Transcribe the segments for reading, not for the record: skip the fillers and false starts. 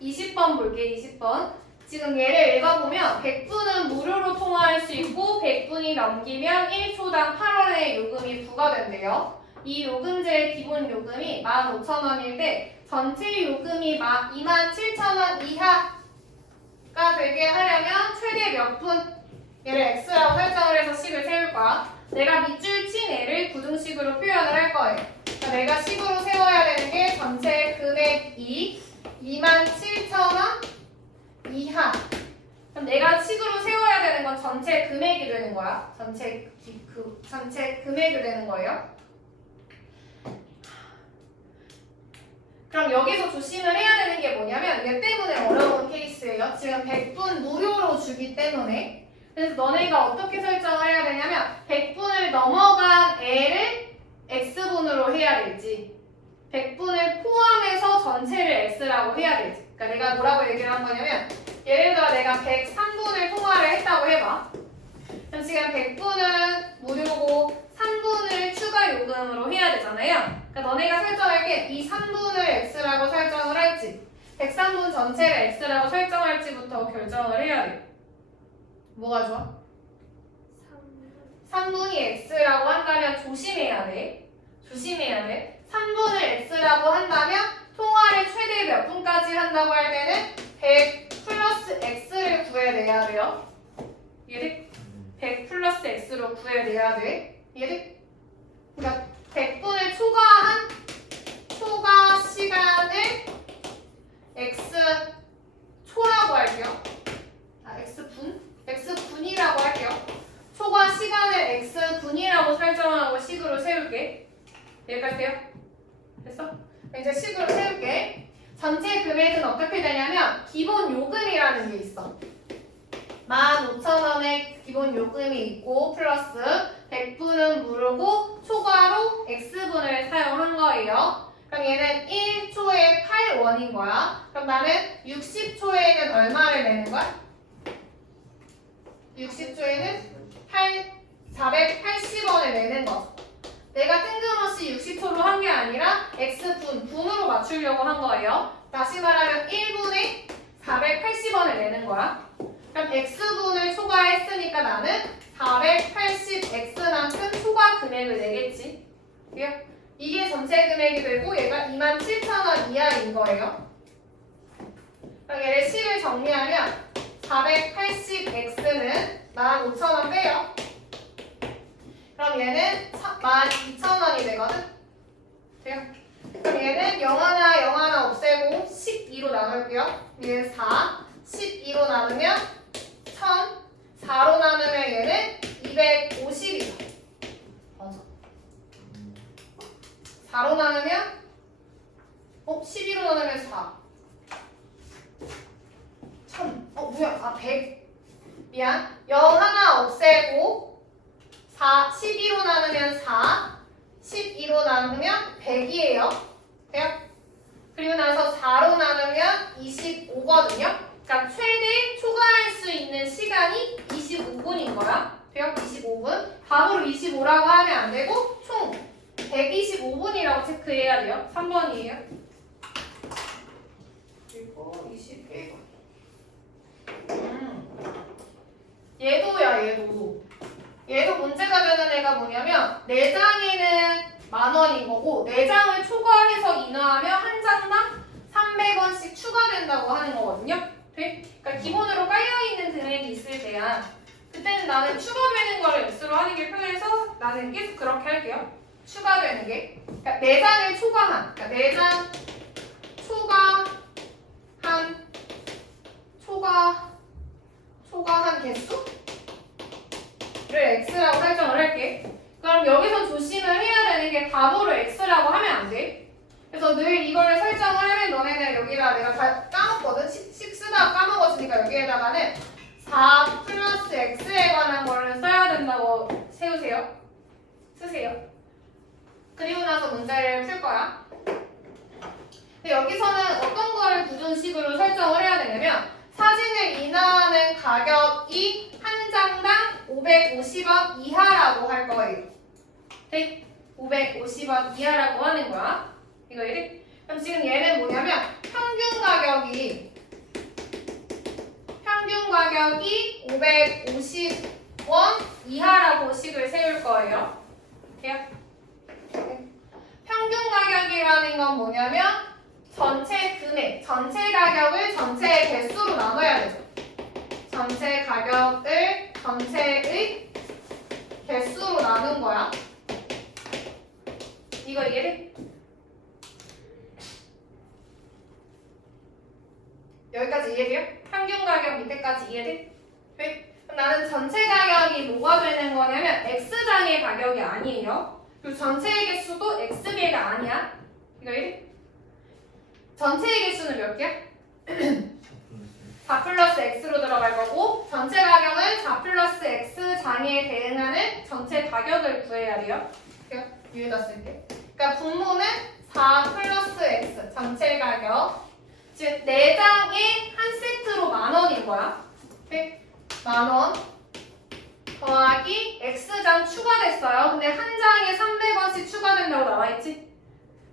20번 볼게, 20번. 지금 얘를 읽어보면 100분은 무료로 통화할 수 있고 100분이 넘기면 1초당 8원의 요금이 부과된대요. 이 요금제의 기본 요금이 15,000원인데 전체 요금이 27,000원 이하가 되게 하려면 최대 몇 분? 얘를 x라고 설정을 해서 식을 세울 거야. 내가 밑줄 친 애를 구등식으로 표현을 할 거예요. 그러니까 내가 식으로 세워야 되는 게 전체 금액이 27,000원 이하. 그럼 내가 식으로 세워야 되는 건 전체 금액이 되는 거야. 전체 금액이 되는 거예요. 그럼 여기서 조심을 해야 되는 게 뭐냐면 얘 때문에 어려운 케이스예요. 지금 100분 무료로 주기 때문에. 그래서 너네가 어떻게 설정을 해야 되냐면 100분을 넘어간 애를 x분으로 해야 될지 100분을 포함해서 전체를 x라고 해야 될지. 그러니까 내가 뭐라고 얘기를 한 거냐면 예를 들어 내가 103분을 통화를 했다고 해봐. 그럼 지금 100분은 무료고 3분을 추가 요금으로 해야 되잖아요. 그러니까 너네가 설정할 게 이 3분을 x라고 설정을 할지 103분 전체를 x라고 설정할지부터 결정을 해야 돼. 뭐가 좋아? 3분이 x라고 한다면 조심해야 돼. 조심해야 돼. 3분을 x라고 한다면 통화를 최대 몇 분까지 한다고 할 때는 100 플러스 x를 구해내야 돼요. 이해돼? 100 플러스 x로 구해내야 돼. 이해돼? 그러니까 100분을 초과한 초과 시간을 x초라고 할게요. x분이라고 할게요. 초과 시간을 x분이라고 설정하고 식으로 세울게. 여기까지 돼요? 됐어? 이제 식으로 세울게. 전체 금액은 어떻게 되냐면 기본 요금이라는 게 있어. 15,000원의 기본 요금이 있고 플러스 100분은 무료고 초과로 x분을 사용한 거예요. 그럼 얘는 1초에 8원인 거야. 그럼 나는 60초에는 얼마를 내는 거야? 60초에는 480원을 내는 거. 내가 뜬금없이 60초로 한 게 아니라 분으로 맞추려고 한 거예요. 다시 말하면 1분에 480원을 내는 거야. 그럼 x분을 초과했으니까 나는 480x만큼 초과 금액을 내겠지. 이게 전체 금액이 되고 얘가 27,000원 이하인 거예요. 그럼 얘를 식을 정리하면 480x는 15,000원 빼요. 그럼 얘는 12,000원이 되거든? 돼요? 그럼 얘는 0 하나 없애고 12로 나눌게요. 얘는 4, 12로 나누면 1000, 4로 나누면 얘는 250이죠. 맞아. 4로 나누면 12로 나누면 4. 1000. 뭐야? 100. 미안. 0 하나 없애고 12로 나누면 4, 12로 나누면 100이에요. 돼요? 그리고 나서 4로 나누면 25거든요. 그러니까 최대 초과할 수 있는 시간이 25분인 거야. 돼요? 25분. 답으로 25라고 하면 안 되고 총 125분이라고 체크해야 돼요. 3번이에요. 그리고 21번. 얘도 문제가 되는 애가 뭐냐면 4장에는 10,000원인 거고 4장을 초과해서 인하하면 한 장당 300원씩 추가된다고 하는 거거든요. 돼? 그러니까 기본으로 깔려있는 금액이 있을 때야. 그때는 나는 추가되는 거를 x로 하는 게 편해서 나는 계속 그렇게 할게요. 추가되는 게. 그러니까 4장을 초과한. 그러니까 4장 초과한 개수를 x라고 설정을 할게. 그럼 여기서 조심을 해야 되는 게 답으로 x라고 하면 안 돼. 그래서 늘 이거를 설정을 하면 너네는 여기다 내가 다 까먹거든. 식 쓰다가 까먹었으니까 여기에다가는 4 플러스 x에 관한 거를 써야 된다고 세우세요. 쓰세요. 그리고 나서 문제를 풀 거야. 근데 여기서는 어떤 거를 부준식으로 설정을 해야 되냐면 사진을 인하하는 가격이 한 장당 550원 이하라고 할 거예요. 네? 550원 이하라고 하는 거야. 이거 이래? 그럼 지금 얘는 뭐냐면 평균 가격이 550원 이하라고 식을 세울 거예요. 돼요? 평균 가격이라는 건 뭐냐면 전체 금액, 전체 가격을 전체의 개수로 나눠야 되죠. 전체 가격을 전체의 개수로 나눈 거야. 이거 이해돼? 여기까지 이해돼요? 평균 가격 밑에까지 이해돼? 네? 그럼 나는 전체 가격이 뭐가 되는 거냐면 X장의 가격이 아니에요. 그리고 전체의 개수도 X개가 아니야. 이거 이해돼? 전체의 개수는 몇 개야? 4 플러스 X로 들어갈 거고 전체 가격은 4 플러스 X장에 대응하는 전체 가격을 구해야 돼요. 위에다 쓸게. 그러니까 분모는 4 플러스 X 전체 가격. 즉 4장에 한 세트로 10,000원인 거야. 오케이? 10,000원 더하기 X장 추가됐어요. 근데 한 장에 300원씩 추가된다고 나와있지?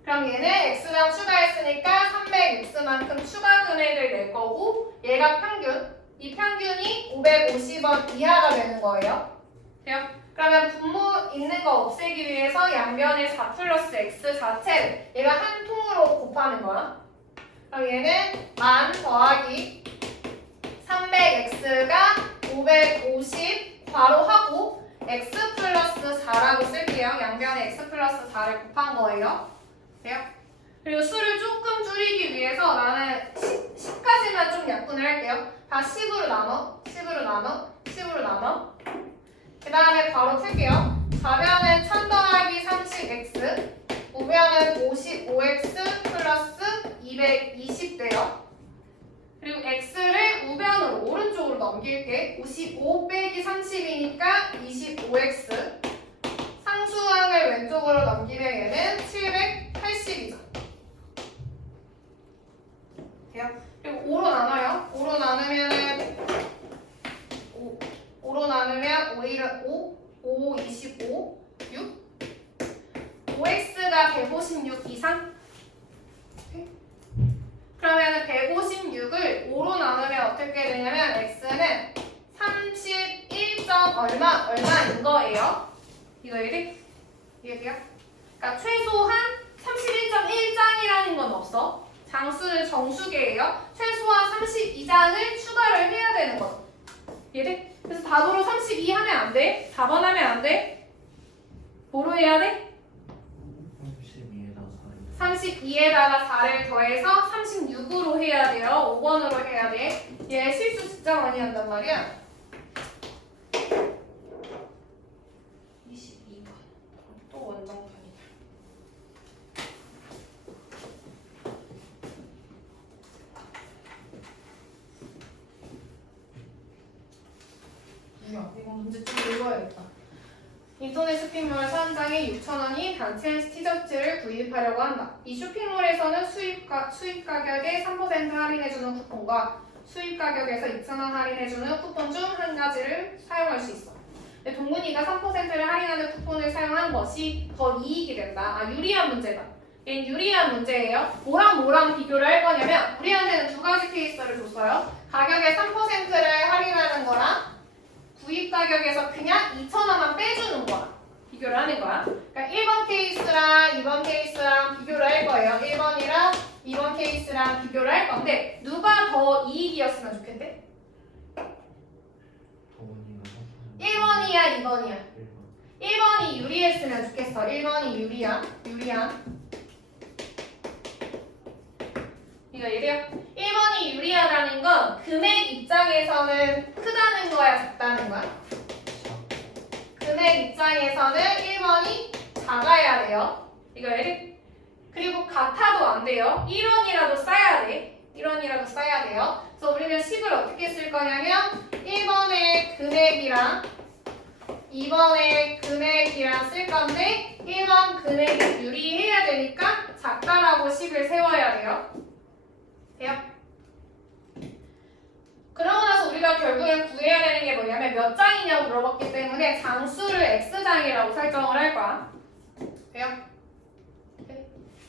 그럼 얘는 X장 추가했으니까 300X만큼 추가 금액을 낼 거고 얘가 평균. 이 평균이 550원 이하가 되는 거예요. 돼요? 그러면 분모 있는 거 없애기 위해서 양변의 4 플러스 X 자체를 얘가 한 통으로 곱하는 거야. 그럼 얘는 10,000 더하기 300X가 550 괄호 하고 X 플러스 4라고 쓸게요. 양변에 X 플러스 4를 곱한 거예요. 돼요? 그리고 수를 조금 줄이기 위해서 나는 10까지만 좀 약분을 할게요. 다 10으로 나눠, 10으로 나눠, 10으로 나눠. 그 다음에 바로 풀게요. 좌변은 1000 더하기 30X, 우변은 55X 플러스 220 돼요. 그리고 X를 우변으로 오른쪽으로 넘길게. 55 빼기 30이니까 25X. 상수항을 왼쪽으로 넘기면 얘는 780이죠. 돼요? 그리고 5로 나눠요. 5로 나누면은 5로 나누면 5일은 5, 5, 25, 6. 5x가 156 이상? 그러면 156을 5로 나누면 어떻게 되냐면 x는 31. 얼마인 거예요. 이거 이해돼요? 그러니까 최소한 31.1장이라는 건 없어. 장수는 정수계예요. 최소한 32장을 추가를 해야 되는 거죠. 이해돼? 그래서 답으로 32 하면 안 돼. 4번 하면 안 돼. 뭐로 해야 돼? 32에다가 4를 더해서 36으로 해야 돼요. 5번으로 해야 돼. 얘 실수 진짜 많이 한단 말이야. 22번. 또 원정판이다. 뭐야? 이거 문제 좀 읽어야겠다. 인터넷 쇼핑몰 사은장에 6,000원인 단체 티셔츠를 구입하려고 한다. 이 쇼핑몰에서는 수입 가격에 3% 할인해주는 쿠폰과 수입 가격에서 2,000원 할인해주는 쿠폰 중 한 가지를 사용할 수 있어. 근데 동근이가 3%를 할인하는 쿠폰을 사용한 것이 더 이익이 된다. 유리한 문제다. 얘는 유리한 문제예요. 뭐랑 비교를 할 거냐면 우리한테는 두 가지 케이스를 줬어요. 가격의 3%를 할인하는 거랑 구입 가격에서 그냥 2,000원만 빼주는 거야. 비교를 하는 거야. 그러니까 1번 케이스랑 2번 케이스랑 비교를 할 거예요. 1번이랑 2번 케이스랑 비교를 할 건데 누가 더 이익이었으면 좋겠대? 1번이야 2번이야? 1번이 유리했으면 좋겠어. 1번이 유리한. 이거 이래요? 1번이 유리하다는 건 금액 입장에서는 크다는 거야, 작다는 거야? 금액 입장에서는 1번이 작아야 돼요. 이거 이래? 그리고 같아도 안 돼요. 1원이라도 써야 돼. 1원이라도 써야 돼요. 그래서 우리는 식을 어떻게 쓸 거냐면 1번의 금액이랑 2번의 금액이랑 쓸 건데 1번 금액이 유리해야 되니까 작다라고 식을 세워야 돼요. 돼요? 그러고 나서 우리가 결국에 구해야 되는 게 뭐냐면 몇 장이냐고 물어봤기 때문에 장수를 X장이라고 설정을 할 거야. 돼요? 네.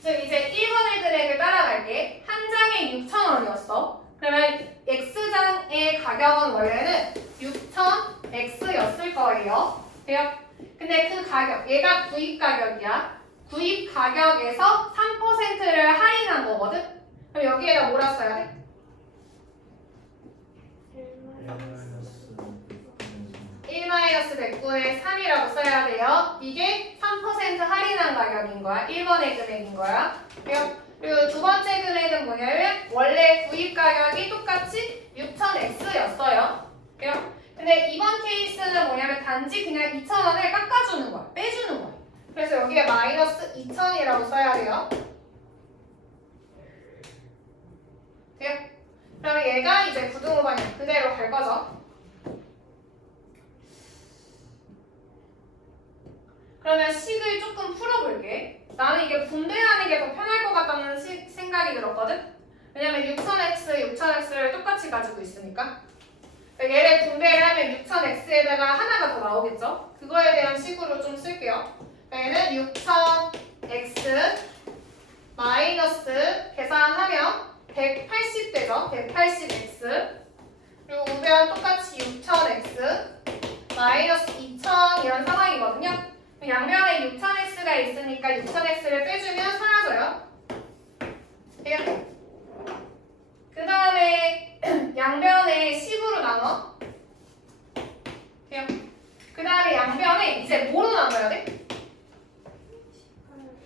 즉 이제 1번의 금액을 따라갈게. 한 장에 6,000원이었어. 그러면 X장의 가격은 원래는 6,000X였을 거예요. 돼요? 근데 그 가격, 얘가 구입 가격이야. 구입 가격에서 3%를 할인한 거거든? 그럼 여기에다 뭐라 써야 돼? 1-100분의 3이라고 써야 돼요. 이게 3% 할인한 가격인 거야. 1번의 금액인 거야. 그리고 두 번째 금액은 뭐냐면 원래 구입 가격이 똑같이 6,000X였어요. 근데 이번 케이스는 뭐냐면 단지 그냥 2,000원을 깎아주는 거야. 빼주는 거야. 그래서 여기에 마이너스 2,000이라고 써야 돼요. 돼요? 그러면 얘가 이제 부등호방이야. 그대로 갈 거죠. 그러면 식을 조금 풀어볼게. 나는 이게 분배하는 게 더 편할 것 같다는 생각이 들었거든? 왜냐면 6,000x, 6,000x를 똑같이 가지고 있으니까. 얘를 분배를 하면 6,000x에다가 하나가 더 나오겠죠? 그거에 대한 식으로 좀 쓸게요. 얘는 6,000x 마이너스 계산하면 180 되죠? 180x. 그리고 우변 똑같이 6,000x 마이너스 2,000 이런 상황이거든요. 양면에 6,000x가 있으니까 6,000x를 빼주면 사라져요. 그 다음에 양변에 10으로 나눠. 그 다음에 양변에 이제 뭐로 나눠야 돼?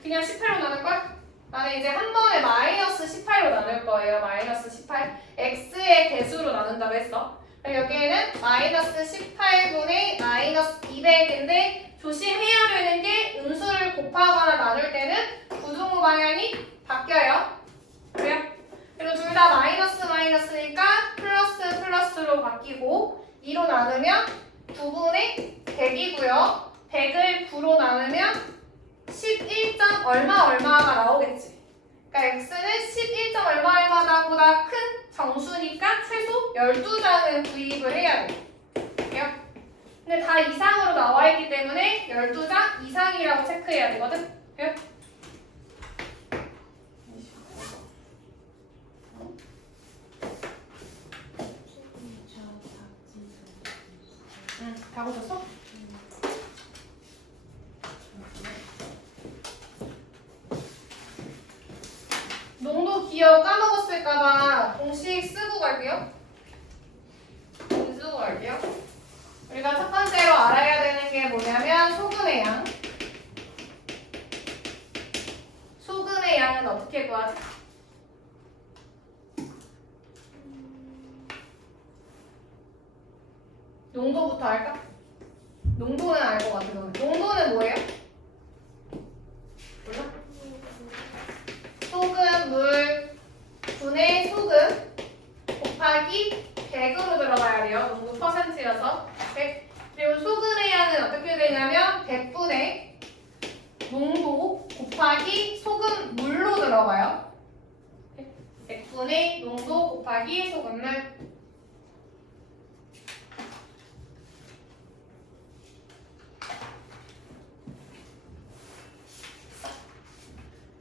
그냥 18로 나눌 거야? 나는 이제 한 번에 마이너스 18로 나눌 거예요. 마이너스 18. x의 개수로 나눈다고 했어. 여기에는 마이너스 18분의 마이너스 200인데 조심해야 되는 게 음수를 곱하거나 나눌 때는 부등호 방향이 바뀌어요. 그래요? 그리고 둘 다 마이너스 마이너스니까 플러스 플러스로 바뀌고 2로 나누면 9분의 100이고요. 100을 9로 나누면 11. 얼마가 나오겠지. 그러니까 x는 11. 얼마보다 큰 정수니까 최소 12장은 구입을 해야 돼요. 근데 다 이상으로 나와 있기 때문에 12장 이상이라고 체크해야 되거든. 다 고쳤어? 농도 기억 까먹었을까봐 공식 쓰고 갈게요. 쓰고 갈게요. 우리가 첫 번째로 알아야 되는 게 뭐냐면 소금의 양. 소금의 양은 어떻게 구하지? 농도부터 할까? 농도는 알 것 같아. 농도는 뭐예요? 몰라? 소금, 물, 분의 소금 곱하기 100으로 들어가야 돼요. 농도 %여서 100. 그리고 소금의 양은 어떻게 되냐면 100분의 농도 곱하기 소금 물로 들어가요. 100분의 농도 곱하기 소금물.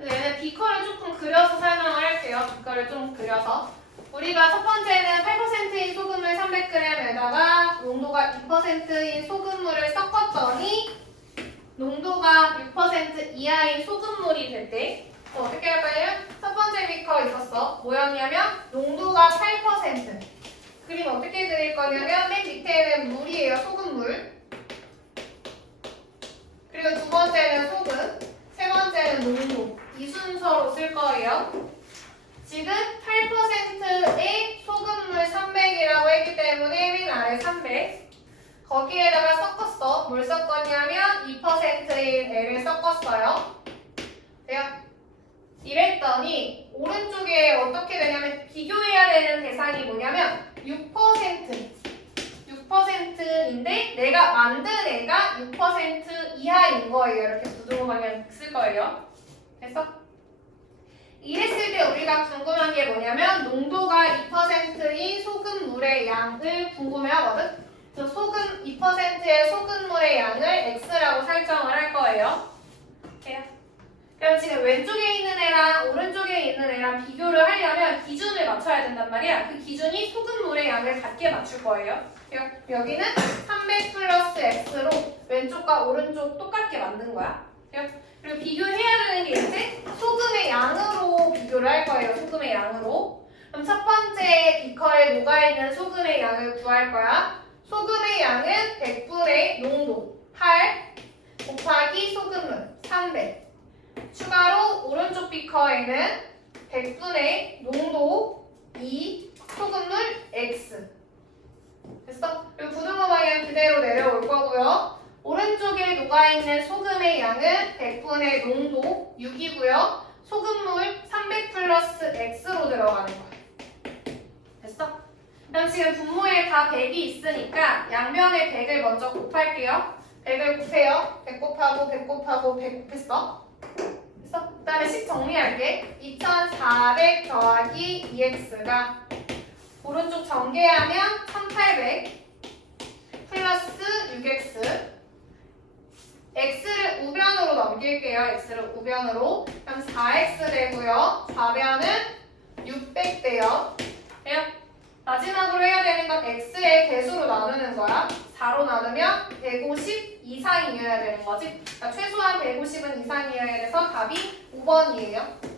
얘는 비커를 조금 그려서 설명을 할게요. 비커를 좀 그려서. 우리가 첫 번째는 8%인 소금을 300g에다가 농도가 2%인 소금물을 섞었더니 농도가 6% 이하인 소금물이 될 때 어떻게 할까요? 첫 번째 비커 있었어. 뭐였냐면 농도가 8%. 그림 어떻게 그릴 거냐면 맨 밑에는 물이에요. 소금물. 그리고 두 번째는 소금. 세 번째는 농도. 이 순서로 쓸 거예요. 지금 8%의 소금물 300이라고 했기 때문에 맨 아래 300. 거기에다가 섞었어. 뭘 섞었냐면 2%인 L을 섞었어요. 돼요? 이랬더니 오른쪽에 어떻게 되냐면 비교해야 되는 대상이 뭐냐면 6%인데 내가 만든 애가 6% 이하인 거예요. 이렇게 부등호 방향 쓸 거예요. 됐어? 이랬을 때 우리가 궁금한 게 뭐냐면 농도가 2%인 소금물의 양을 궁금해하거든. 그래서 소금 2%의 소금물의 양을 x라고 설정을 할 거예요. 돼요? 그럼 지금 왼쪽에 있는 애랑 오른쪽에 있는 애랑 비교를 하려면 기준을 맞춰야 된단 말이야. 그 기준이 소금물의 양을 같게 맞출 거예요. 여기는 300 플러스 x로 왼쪽과 오른쪽 똑같게 만든 거야. 그리고 비교해야 되는 게 이제 소금의 양으로 비교를 할 거예요. 소금의 양으로. 그럼 첫 번째 비커에 녹아있는 소금의 양을 구할 거야. 소금의 양은 100분의 농도 8 곱하기 소금물 300. 추가로 오른쪽 비커에는 100분의 농도 2 소금물 x. 됐어? 그리고 부등호 방향 그대로 내려올 거고요. 오른쪽에 녹아있는 소금의 양은 100분의 농도 6이고요. 소금물 300 플러스 x로 들어가는 거야. 됐어? 그럼 지금 분모에 다 100이 있으니까 양변에 100을 먼저 곱할게요. 100을 곱해요. 100 곱하고 100 곱하고 100 곱했어. 됐어? 그 다음에 식 정리할게. 2400 더하기 2x가 오른쪽 전개하면 1800 플러스 6x. x를 우변으로 넘길게요. x를 우변으로. 그럼 4x 되고요. 좌변은 600 돼요. 마지막으로 해야 되는 건 x의 개수로 나누는 거야. 4로 나누면 150 이상이어야 되는 거지. 그러니까 최소한 150은 이상이어야 돼서 답이 5번이에요.